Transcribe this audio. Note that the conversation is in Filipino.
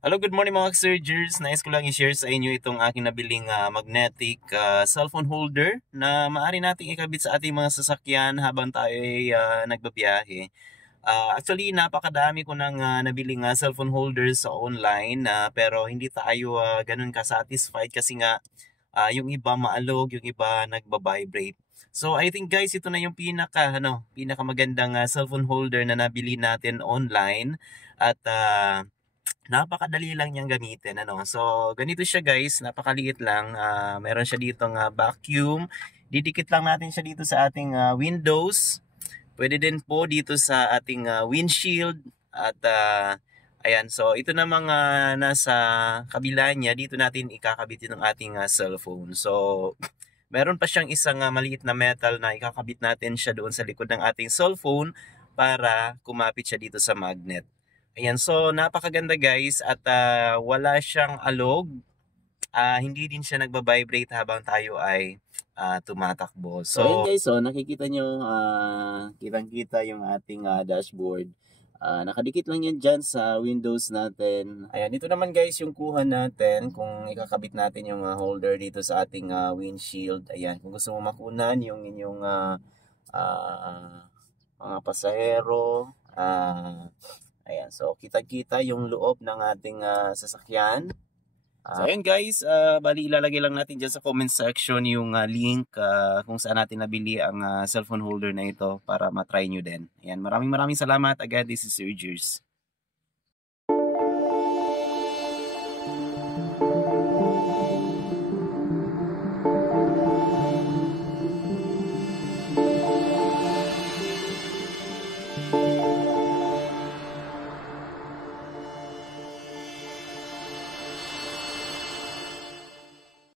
Hello, good morning mga surgers. Nais ko lang i-share sa inyo itong aking nabiling magnetic cellphone holder na maaari nating ikabit sa ating mga sasakyan habang tayo ay nagbabiyahe. Actually, napakadami ko ng nabiling cellphone holder sa online pero hindi tayo ganun ka-satisfied kasi nga yung iba maalog, yung iba nagba-vibrate. So I think guys, ito na yung pinaka magandang cellphone holder na nabili natin online at napakadali lang niyang gamitin, ano. So, ganito siya guys, napakaliit lang. Meron siya ditong vacuum. Didikit lang natin siya dito sa ating windows. Pwede din po dito sa ating windshield. At ayan, so ito na mga nasa kabila niya, dito natin ikakabit yung ating cellphone. So, meron pa siyang isang maliit na metal na ikakabit natin siya doon sa likod ng ating cellphone para kumapit siya dito sa magnet. Ayan, so napakaganda guys at wala siyang alog. Hindi din siya nagba-vibrate habang tayo ay tumatakbo. So, ayan guys, so nakikita nyo, kitang-kita yung ating dashboard. Nakadikit lang yan dyan sa windows natin. Ayan, ito naman guys yung kuha natin kung ikakabit natin yung holder dito sa ating windshield. Ayan, kung gusto mo makunan yung inyong mga pasahero. Ayan, so kita-kita yung loob ng ating sasakyan. So ayun guys, bali ilalagay lang natin dyan sa comment section yung link kung saan natin nabili ang cellphone holder na ito para matry nyo din. Ayan, maraming salamat. Again, this is Sir Jers.